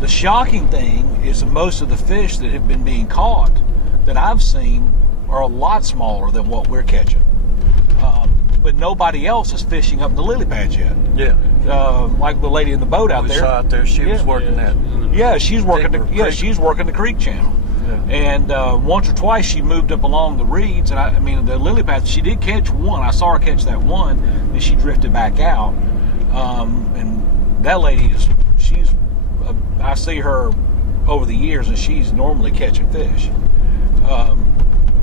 The shocking thing is that most of the fish that have been being caught that I've seen are a lot smaller than what we're catching. But nobody else is fishing up the lily pads yet. Yeah. Like the lady in the boat out We there. saw out there. She was working that. Yeah, she's working the creek channel. Yeah. And once or twice she moved up along the reeds, and I mean the lily pads. She did catch one. I saw her catch that one, then she drifted back out. And that lady I see her over the years, and she's normally catching fish.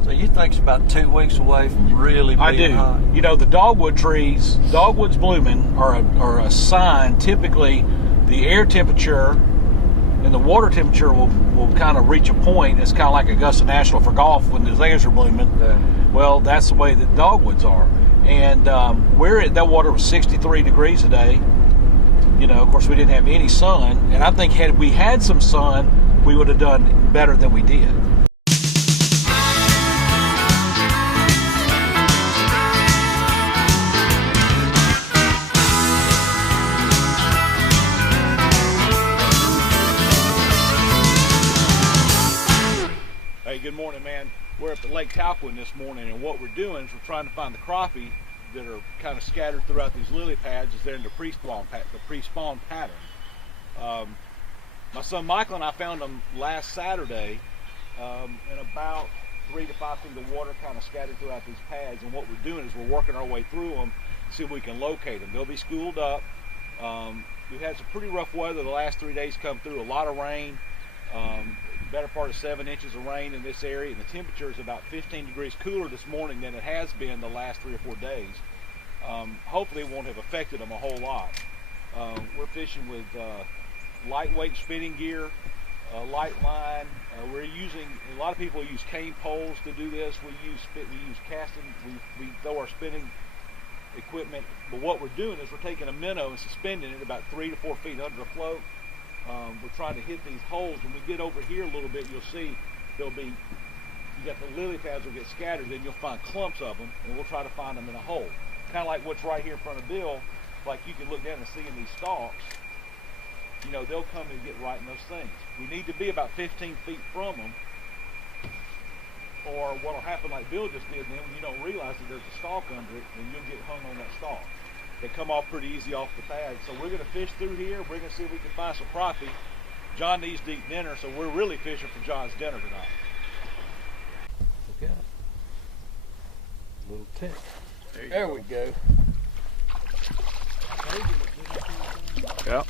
So you think it's about 2 weeks away from really being I do. hot? You know, the dogwood trees, dogwoods blooming are a sign. Typically, the air temperature and the water temperature will kind of reach a point. It's kind of like Augusta National for golf when the azaleas are blooming. Yeah. Well, that's the way that dogwoods are. And that water was 63 degrees a day. You know, of course, we didn't have any sun. And I think had we had some sun, we would have done better than we did. Hey, good morning, man. We're up at Lake Talquin this morning, and what we're doing is we're trying to find the crappie that are kind of scattered throughout these lily pads as they're in the pre-spawn pattern. My son Michael and I found them last Saturday in about 3 to 5 feet of water kind of scattered throughout these pads, and what we're doing is we're working our way through them to see if we can locate them. They'll be schooled up. We've had some pretty rough weather the last 3 days come through, a lot of rain. Better part of 7 inches of rain in this area, and the temperature is about 15 degrees cooler this morning than it has been the last 3 or 4 days. Hopefully it won't have affected them a whole lot. We're fishing with lightweight spinning gear, light line. We're using, a lot of people use cane poles to do this. We use casting, we throw our spinning equipment, but what we're doing is we're taking a minnow and suspending it about 3 to 4 feet under the float. We're trying to hit these holes. When we get over here a little bit, you'll see you got the lily pads will get scattered, then you'll find clumps of them, and we'll try to find them in a hole. Kind of like what's right here in front of Bill, like you can look down and see in these stalks, you know, they'll come and get right in those things. We need to be about 15 feet from them, or what'll happen like Bill just did, and then when you don't realize that there's a stalk under it, then you'll get hung on that stalk. They come off pretty easy off the pad. So we're going to fish through here. We're going to see if we can find some crappie. John needs to eat dinner, so we're really fishing for John's dinner tonight. Look at it. Little tick. There we go. Yeah.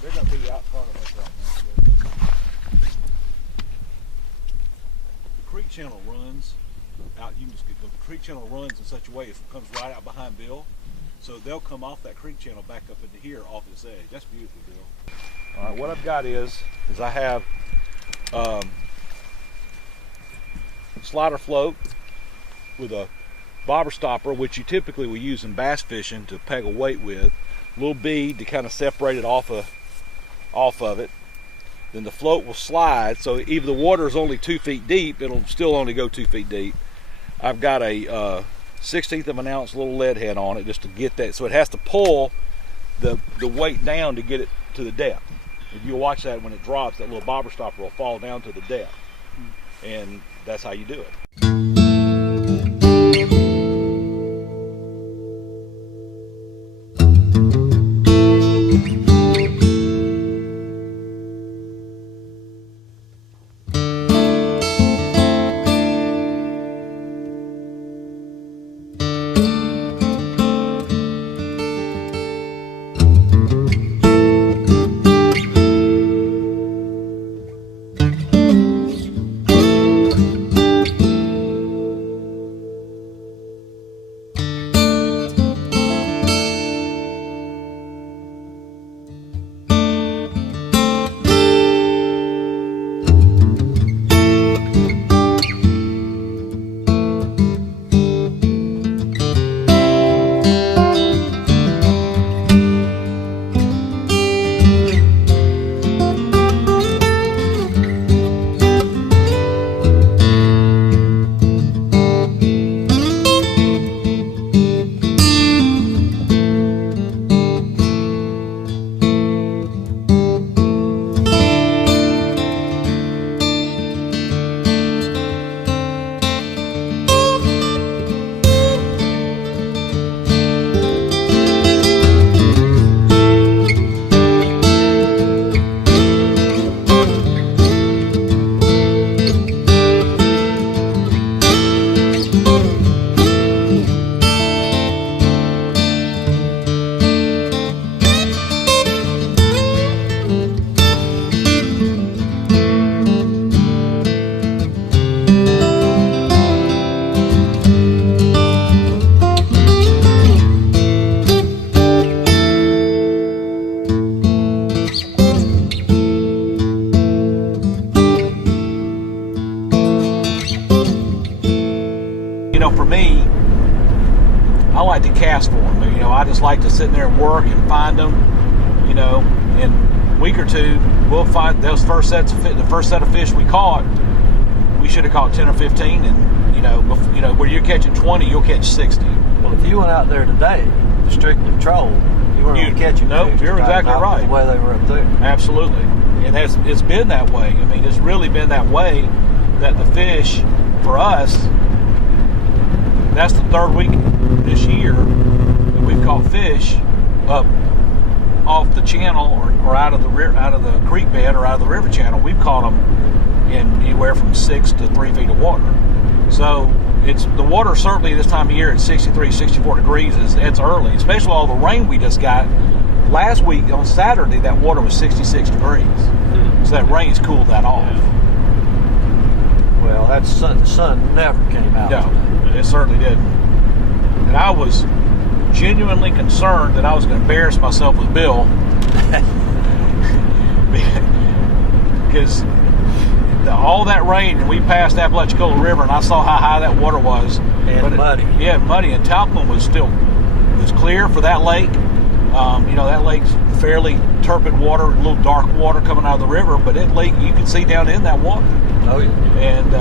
They're going to be out front of us right now. The creek channel runs out. You can just get the creek channel runs in such a way it comes right out behind Bill, so they'll come off that creek channel back up into here off this edge. That's beautiful, Bill. All right, what I've got is I have slider float with a bobber stopper, which you typically will use in bass fishing to peg a weight with, a little bead to kind of separate it off of it. Then the float will slide, so even the water is only 2 feet deep, it'll still only go 2 feet deep. I've got a 1/16 of an ounce little lead head on it just to get that, so it has to pull the weight down to get it to the depth. If you watch that, when it drops, that little bobber stopper will fall down to the depth, and that's how you do it. I like to cast for them. You know, I just like to sit in there and work and find them. You know, in a week or two, we'll find those the first set of fish we caught. We should have caught 10 or 15, and you know, where you're catching 20, you'll catch 60. Well, if you went out there today to strictly troll, you weren't going to catch them. Nope, you're exactly right. The way they were up there. Absolutely. It's been that way. I mean, it's really been that way that the fish, for us, that's the third week this year that we've caught fish up off the channel or out of the creek bed or out of the river channel. We've caught them in anywhere from 6 to 3 feet of water. So the water certainly this time of year at 63, 64 degrees it's early, especially all the rain we just got. Last week on Saturday, that water was 66 degrees. So that rain's cooled that off. Well, the sun never came out. No, today. it certainly didn't. And I was genuinely concerned that I was going to embarrass myself with Bill. Because all that rain, and we passed Apalachicola River, and I saw how high that water was. And muddy. Muddy. And Talquin was clear for that lake. You know, that lake's fairly turbid water, a little dark water coming out of the river, but that lake, you can see down in that water. Oh, yeah. And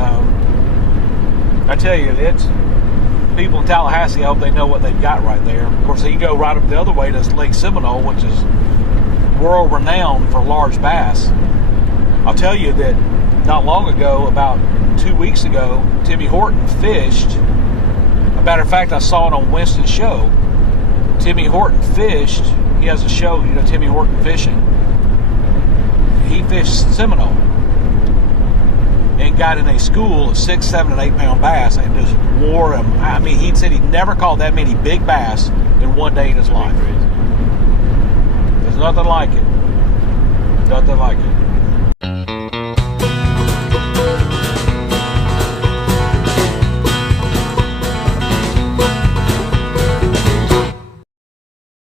I tell you, it's people in Tallahassee, I hope they know what they've got right there. Of course, you go right up the other way to Lake Seminole, which is world renowned for large bass. I'll tell you that not long ago, about 2 weeks ago, Timmy Horton fished. As a matter of fact, I saw it on Winston's show. Timmy Horton fished. He has a show, you know, Timmy Horton Fishing. He fished Seminole and got in a school of 6, 7, and 8 pound bass and just wore them. I mean, he said he never caught that many big bass in one day in his life. There's nothing like it. Nothing like it.